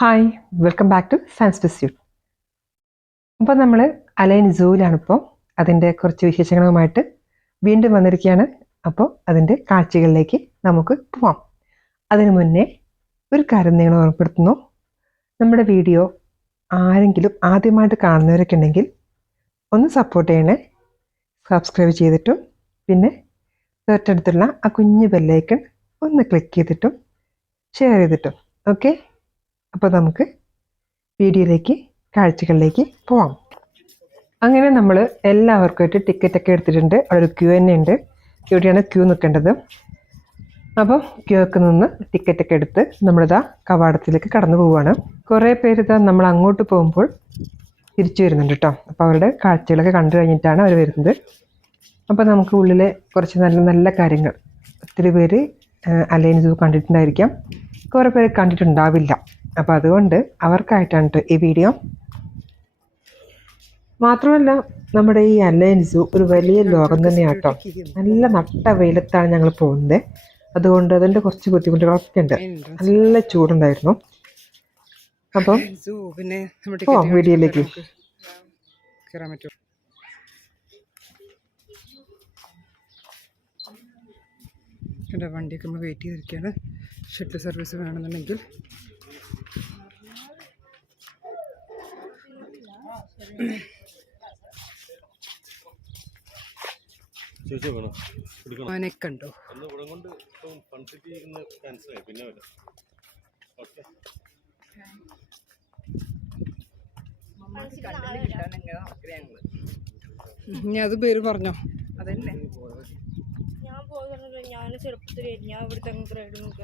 Hi, welcome back to science pursuit. അപ്പോൾ നമ്മൾ align സൂവിലാണിപ്പോൾ. അതിൻ്റെ കുറച്ച് വിശേഷങ്ങളുമായിട്ട് വീണ്ടും വന്നിരിക്കുകയാണ്. അപ്പോൾ അതിൻ്റെ കാഴ്ചകളിലേക്ക് നമുക്ക് പോവാം. അതിനു മുന്നേ ഒരു കാര്യം നിങ്ങൾ ഓർമ്മപ്പെടുത്തുന്നു. നമ്മുടെ വീഡിയോ ആരെങ്കിലും ആദ്യമായിട്ട് കാണുന്നവരൊക്കെ ഉണ്ടെങ്കിൽ ഒന്ന് സപ്പോർട്ട് ചെയ്യണേ. സബ്സ്ക്രൈബ് ചെയ്തിട്ടും പിന്നെ തൊട്ടടുത്തുള്ള ആ കുഞ്ഞു ബെല്ലൈക്കൺ ഒന്ന് ക്ലിക്ക് ചെയ്തിട്ടും ഷെയർ ചെയ്തിട്ടും. ഓക്കെ, അപ്പോൾ നമുക്ക് വീഡിയോയിലേക്ക് കാഴ്ചകളിലേക്ക് പോവാം. അങ്ങനെ നമ്മൾ എല്ലാവർക്കുമായിട്ട് ടിക്കറ്റൊക്കെ എടുത്തിട്ടുണ്ട്. അവിടെ ഒരു ക്യൂ തന്നെ ഉണ്ട്. ഇവിടെയാണ് ക്യൂ നിൽക്കേണ്ടത്. അപ്പോൾ ക്യൂ ഒക്കെ നിന്ന് ടിക്കറ്റൊക്കെ എടുത്ത് നമ്മളിതാ കവാടത്തിലേക്ക് കടന്നു പോവുകയാണ്. കുറേ പേര് ഇതാ നമ്മൾ അങ്ങോട്ട് പോകുമ്പോൾ തിരിച്ചു വരുന്നുണ്ട് കേട്ടോ. അപ്പോൾ അവരുടെ കാഴ്ചകളൊക്കെ കണ്ടു കഴിഞ്ഞിട്ടാണ് അവർ വരുന്നത്. അപ്പോൾ നമുക്ക് ഉള്ളിലെ കുറച്ച് നല്ല നല്ല കാര്യങ്ങൾ, ഒത്തിരി പേര് അലൈൻ സൂ കണ്ടിട്ടുണ്ടായിരിക്കാം, കുറേ പേര് കണ്ടിട്ടുണ്ടാവില്ല. അപ്പോൾ അതുകൊണ്ട് അവർക്കായിട്ടാണ് ഈ വീഡിയോ. മാത്രമല്ല നമ്മുടെ ഈ അലൈൻ സൂ ഒരു വലിയ ലോകം തന്നെയാണ് കേട്ടോ. നല്ല നട്ട വെയിലത്താണ് ഞങ്ങൾ പോകുന്നത്. അതുകൊണ്ട് അതിൻ്റെ കുറച്ച് ബുദ്ധിമുട്ടുകളൊക്കെ ഉണ്ട്. നല്ല ചൂടുണ്ടായിരുന്നു. അപ്പം വീഡിയോയിലേക്ക് വണ്ടിയൊക്കെ നമ്മൾ വെയിറ്റ് ചെയ്തിരിക്കുകയാണ്. ഷട്ടിൽ സർവീസ് വേണമെന്നുണ്ടെങ്കിൽ കണ്ടോ. ഇനി അത് പേര് പറഞ്ഞോ. അതന്നെ ഞാൻ പോകുന്നത്. ഞാൻ ചെറുപ്പത്തിൽ ഞാൻ ഇവിടുത്തെ റൈഡ് നോക്കി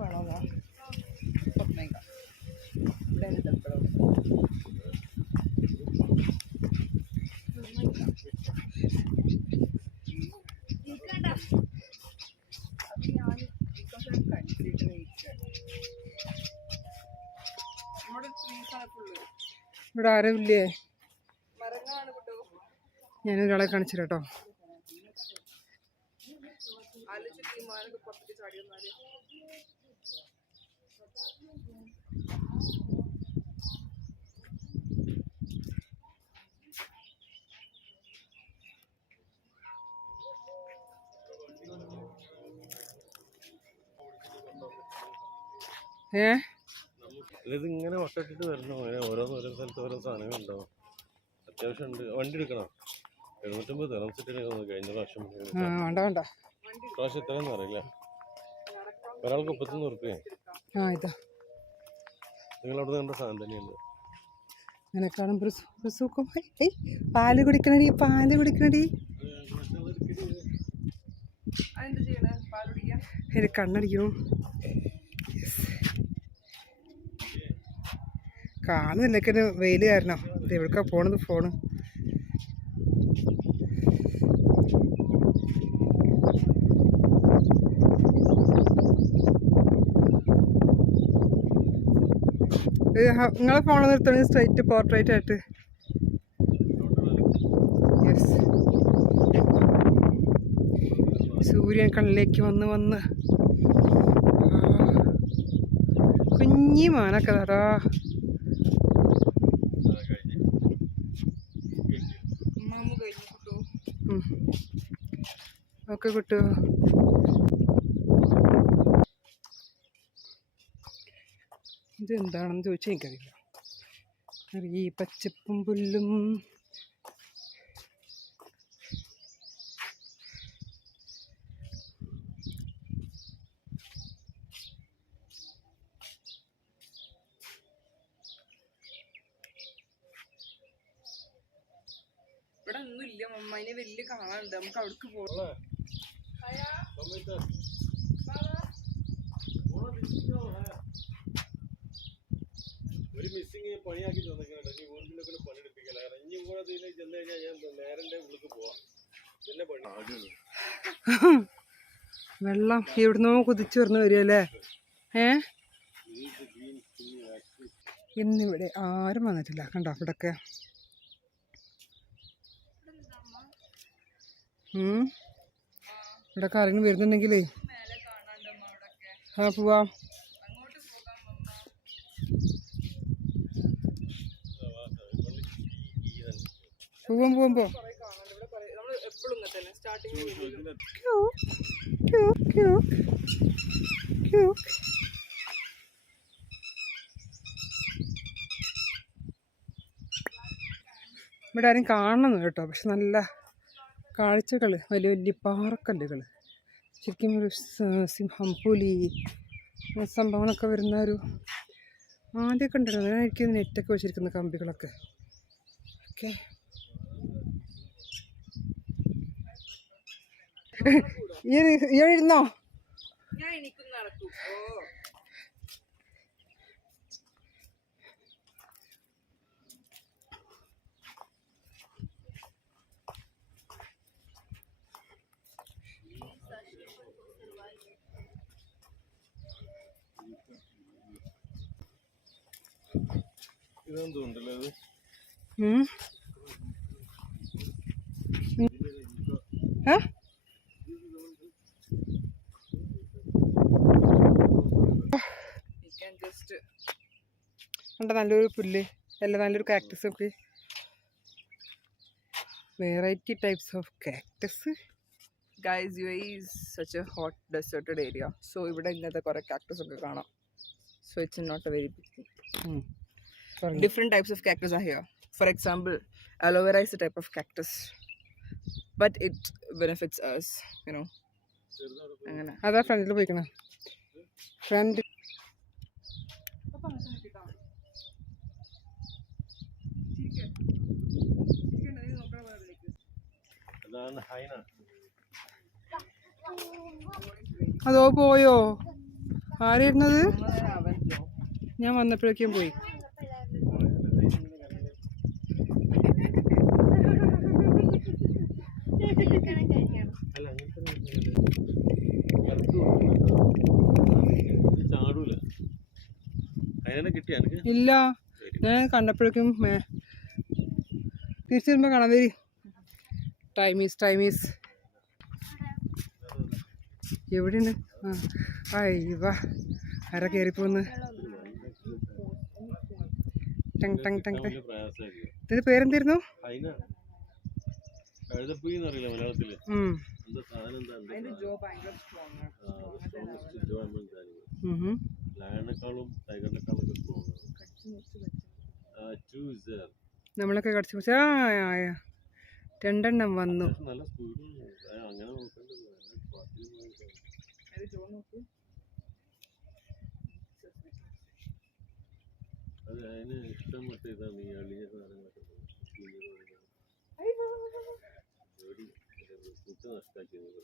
വേണോ ഇവിടെ ആരും ഇല്ലേ? ഞാനൊരാളെ കാണിച്ചു കേട്ടോ. ഇതിങ്ങനെ വട്ടിട്ട് വരണം. ഓരോ സ്ഥലത്ത് ഓരോ സാധനങ്ങൾ ഉണ്ടാവും. അത്യാവശ്യം ഉണ്ട്. വണ്ടി എടുക്കണം. 750 തെറംസിറ്റിന് കഴിഞ്ഞ പ്രാവശ്യം. പ്രാവശ്യം എത്രയെന്ന് അറിയില്ല. ഒരാൾക്ക് 31 റുപ്യ. നിങ്ങൾ അവിടെ കണ്ട സാധനം തന്നെയുണ്ട്. പാല് കുടിക്കണടി, പാല് കുടിക്കണടി. കണ്ണടിക്കണു. കാണുന്നില്ലൊക്കെ വെയിൽ കാരണോ. ഇത് എവിടേക്കാ പോണത് ഫോണ്. നിങ്ങളെ ഫോണിൽ നിർത്തണേ സ്ട്രൈറ്റ് പോർട്രേറ്റ് ആയിട്ട്. യെസ്, സൂര്യൻ കണ്ണിലേക്ക് വന്ന് വന്ന് കുഞ്ഞി മാനൊക്കെ തരാ. ഒക്കെ കിട്ടുമോ? ഇതെന്താണെന്ന് ചോദിച്ചാൽ എനിക്കറിയില്ല. ഈ പച്ചപ്പും പുല്ലും ഇവിടെ ഒന്നും ഇല്ല. മമ്മനെ വലിയ കാണാനുണ്ട്. നമുക്ക് അവിടേക്ക് പോകാം. ഒരു മിസ്സിങ് പണിയാക്കി തന്നിട്ടുണ്ട്. ഇനി വീട്ടിലൊക്കെ പണിയെടുപ്പിക്കല. ഇനി കൂടെ ചെന്ന് കഴിഞ്ഞാൽ ഞാൻ നേരന്റെ ഉള്ളിൽ പോവാം. പിന്നെ പണി വെള്ളം എവിടുന്നോ കുതിച്ചു വരുന്ന വരുമല്ലേ. ഇന്നിവിടെ ആരും വന്നിട്ടില്ല. കണ്ടോ ഇവിടെയൊക്കെ ഇവിടെ ആരെങ്കിലും വരുന്നുണ്ടെങ്കിലേ പോവാം. പോവാം. ഇവിടെ ആരും കാണണം കേട്ടോ, പക്ഷെ നല്ല കാഴ്ചകൾ, വലിയ വലിയ പാറക്കല്ലുകൾ, ശരിക്കും ഒരു സിംഹം, പുലി സംഭവങ്ങളൊക്കെ വരുന്ന ഒരു ആദ്യമൊക്കെ ഉണ്ടല്ലോ. അതായിരിക്കും നെറ്റൊക്കെ വെച്ചിരിക്കുന്ന കമ്പികളൊക്കെ. ഓക്കെ, ഇരുന്നോ? ഇതെന്തോണ്ടല്ലോ അത്? കണ്ട നല്ലൊരു പുല്ല്, അല്ല നല്ലൊരു കാക്ടസ് ഒക്കെ, variety types of cactus. Guys, UAE is such a hot deserted area, so ഇവിടെ ഇങ്ങനത്തെ കുറെ cactus ഒക്കെ കാണാം. So it's not a very big thing. Different types of cactus are here. For example, aloe vera is a type of cactus, but it benefits us, you know. അങ്ങനെ അതാ ഫ്രണ്ടിൽ പോയിക്കണം. Front അതാണ് ഹൈന. അതോ പോയോ? ആരായിരുന്നത്? ഞാൻ വന്നപ്പോഴേക്കും പോയി. ചാടൂല. ഹൈനനെ കിട്ടിയ ഇല്ല, ഞാൻ കണ്ടപ്പോഴേക്കും തിരിച്ചു വരുമ്പോ കാണാൻ വരി. ടൈമീസ് എവിടെയാണ്? അയ്യവ ആരാ കയറിപ്പോന്ന്? ഇതിന്റെ പേരെന്തായിരുന്നു? മലയാളത്തില് നമ്മളൊക്കെ കടിച്ചു പിടിച്ച 2 വന്നു. നല്ല സ്പീഡ്. അങ്ങനെ അത് അതിന് ഇഷ്ടപ്പെട്ട ഇതാണ് ഈ അളിയ സാധനങ്ങളൊക്കെ നഷ്ടാക്കിയത്.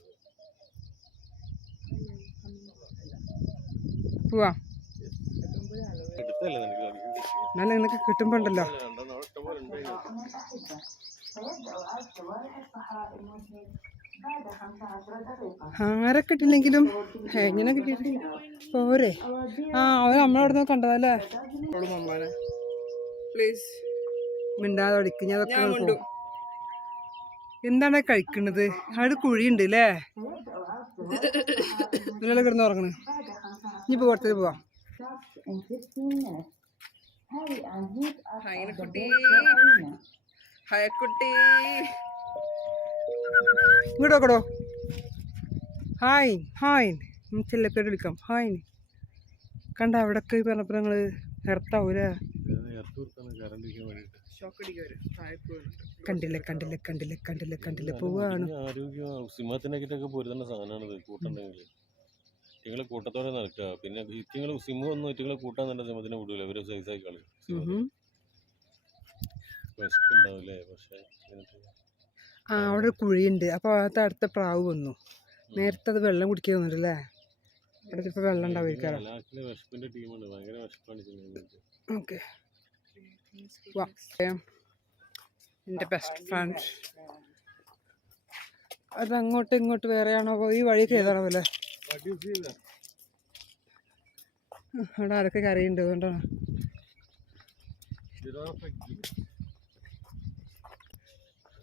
പോവാ, എടുത്തല്ലേ നിനക്ക് എന്നാലും നിനക്ക് കിട്ടുമ്പോ ഉണ്ടല്ലോ. ഇഷ്ടംപോലെ ഉണ്ടായി. ആരെ കിട്ടില്ലെങ്കിലും എങ്ങനെ കിട്ടിയിട്ട് പോരെ. അവര് നമ്മളവിടെ നിന്ന് കണ്ടതല്ലേ. പ്ലീസ് മിണ്ടാതെ ഒടിക്ക്. ഞാൻ അതൊക്കെ എന്താണ് കഴിക്കണത്? അവിടെ കുഴിയുണ്ട് അല്ലേ? ഇതിലെല്ലാം കിടന്ന് ഉറങ്ങണ്. ഇനിയിപ്പോ പുറത്തേക്ക് പോവാം. ഹയക്കുട്ടി ഇങ്ങോട്ട് നോക്കടോ. ഹായ് ചെല്ലപ്പേര് വിളിക്കാം. ഹായ്. കണ്ട അവിടൊക്കെ പറഞ്ഞപ്പോ ഞങ്ങള് എർത്താവൂലേ? കണ്ടില്ല പോവാണ്. ആരോഗ്യം സിംഹത്തിനൊക്കെ പൊരുതുന്ന സാധനമാണിത്. കൂട്ടുണ്ടെങ്കിൽ ഇറ്റിങ്ങള് കൂട്ടത്തോടെ നടക്കുക. പിന്നെ ഇറ്റിങ്ങള് സിംഹം ഒന്നും ഇറ്റിങ്ങളെ കൂട്ടാൻ തന്നെ സിംഹത്തിനെ വിടൂല. അവര് സൈസായി കളി. വിശക്കുണ്ടാവില്ലേ? പക്ഷെ അവിടെ ഒരു കുഴിയുണ്ട്. അപ്പൊ അത് അടുത്ത പ്രാവ് വന്നു. നേരത്തെ അത് വെള്ളം കുടിക്കാൻ വന്നിട്ടല്ലേ? അവിടെ ചിലപ്പോ വെള്ളം ഉണ്ടാവും. വിശപ്പിന്റെ ടീമാണ്. ഭയങ്കര വിശപ്പാണ്. ഓക്കെ, എൻ്റെ ബെസ്റ്റ് ഫ്രണ്ട്. അത് അങ്ങോട്ട് ഇങ്ങോട്ട് വേറെയാണോ? ഈ വഴിയൊക്കെ ഏതാണോ പോലെ? അവിടെ ആരൊക്കെ കരയുണ്ട്. അതുകൊണ്ടാണ്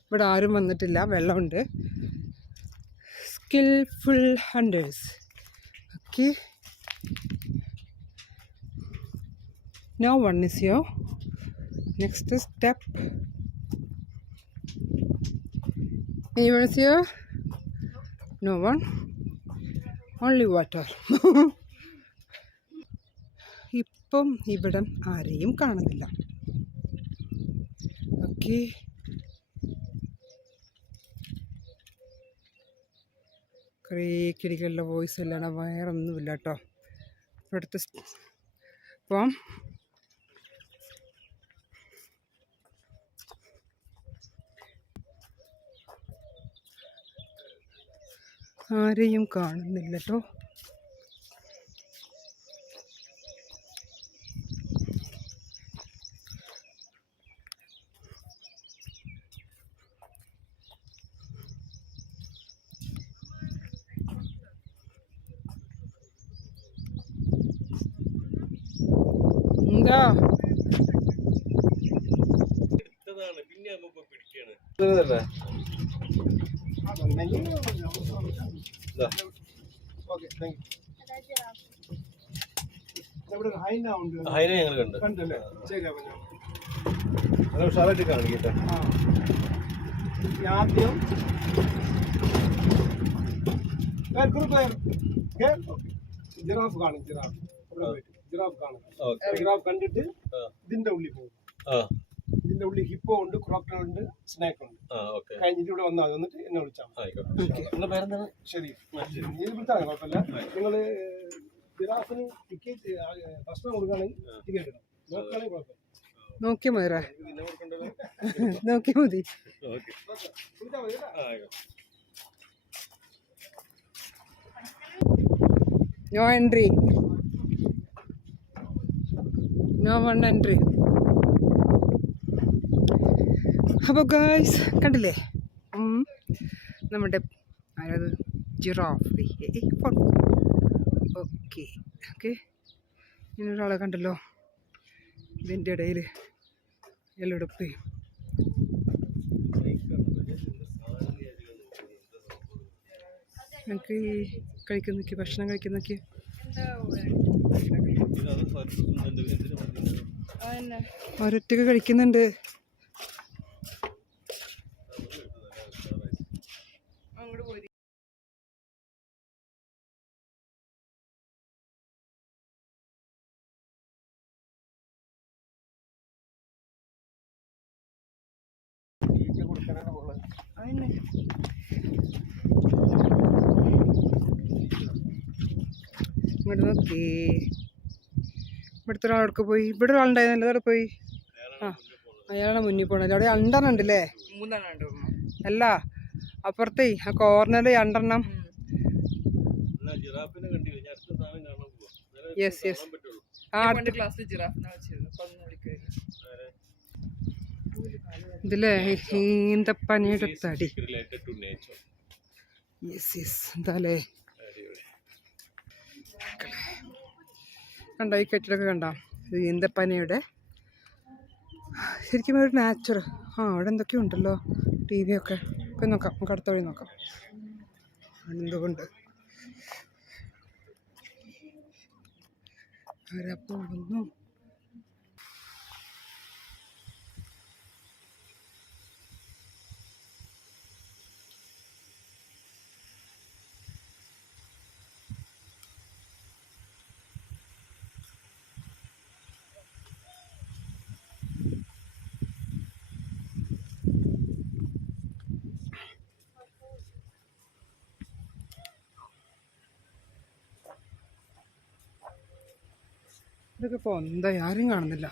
ഇവിടെ ആരും വന്നിട്ടില്ല, വെള്ളമുണ്ട്. Skillful hunters. Okay, no one is yo. Next step. Anyone is here? No one. Only water. ഇപ്പം ഇവിടം ആരെയും കാണുന്നില്ല. ഓക്കെ, കുറേ കിളികളുടെ വോയിസ് അല്ലാണ്ട് വേറൊന്നുമില്ല കേട്ടോ ഇവിടുത്തെ. അപ്പം ആരെയും കാണുന്നില്ല കേട്ടോ. എന്താ പിന്നെ നമുക്ക് പിടിക്കാണ്. ഹൈന ഞങ്ങൾ കണ്ടല്ലേ, ഉഷാറായിട്ട് കാണിക്കട്ടെ. ആദ്യം ജിറാഫ് കാണും. ജിറാഫ് കാണും. ജിറാഫ് കണ്ടിട്ട് ഇതിന്റെ ഉള്ളിൽ പോകും. ഇതിന്റെ ഉള്ളിൽ ഹിപ്പോ ഉണ്ട്, ക്രോക്കഡൈൽ ഉണ്ട്, സ്നേക്ക് ഉണ്ട്. കഴിഞ്ഞിട്ട് ഇവിടെ വന്നാൽ വന്നിട്ട് എന്നെ വിളിച്ചാൽ ശരി. നീ വിളിച്ചാൽ കുഴപ്പമില്ല. നിങ്ങള് ജിറാഫിന് ടിക്കറ്റ് ഭക്ഷണം കൊടുക്കുകയാണെങ്കിൽ ടിക്കറ്റ് ഇടണം. നോക്കുകയാണെങ്കിൽ കുഴപ്പമില്ല. നോക്കിയാ മതി, നോക്കിയാ മതി. No entry, no one entry. അപ്പോൾ ഗായ്സ് കണ്ടില്ലേ, നമ്മുടെ ആരത് ജിറാഫ്. ഓക്കെ ഓക്കെ, ഇങ്ങനൊരാളെ കണ്ടല്ലോ ഇതിൻ്റെ ഇടയിൽ എല്ലെടുപ്പ്. എനിക്ക് കഴിക്കുന്നൊക്കെ ഭക്ഷണം കഴിക്കുന്നൊക്കെ ഒരൊറ്റക്ക് കഴിക്കുന്നുണ്ട്. ഇങ്ങോട്ട് നോക്കി, ഇവിടുത്തെ ഒരാളൊക്കെ പോയി. ഇവിടെ ഒരാളുണ്ടായിരുന്നല്ലോ, അവിടെ പോയി. ആ, അയാളെ മുന്നിൽ പോകണല്ലോ. അവിടെ 2 ഉണ്ടല്ലേ? 3 അല്ല, അപ്പുറത്തേ ആ കോർണറിൽ 2. Yes yes. ഇതില്ലേ ഈന്തപ്പനയുടെ തടി. Yes yes. എന്താല്ലേ കണ്ടോ ഈ കെട്ടിടമൊക്കെ കണ്ടോ? ഇത് ഈന്തപ്പനയുടെ ശരിക്കും ഒരു നാച്ചുറൽ. അവിടെ എന്തൊക്കെയോ ഉണ്ടല്ലോ, ടി വി ഒക്കെ. പോയി നോക്കാം, നമുക്ക് അടുത്ത വഴി നോക്കാം എന്തുകൊണ്ട്. ആരാ പോകുന്നു? ഇതൊക്കെ ഇപ്പോൾ എന്താ, ആരും കാണുന്നില്ല.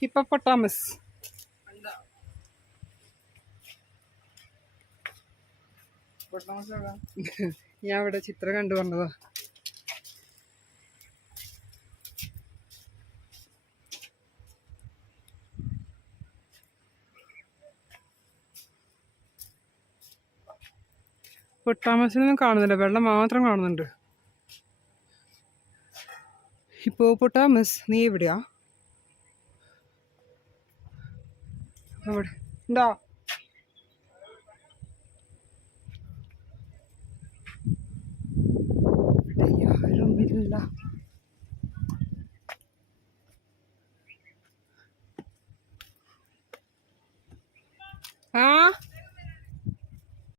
ഹിപ്പോപ്പൊട്ടാമസ്. ഞാൻ ഇവിടെ ചിത്രം കണ്ടു വന്നതാ. പൊട്ടാമസിനൊന്നും കാണുന്നില്ല, വെള്ളം മാത്രം കാണുന്നുണ്ട്. ഹിപ്പോപ്പൊട്ടാമസ്, നീ എവിടെയാ? അവിടെ ഉണ്ടോ? ആരുമില്ല.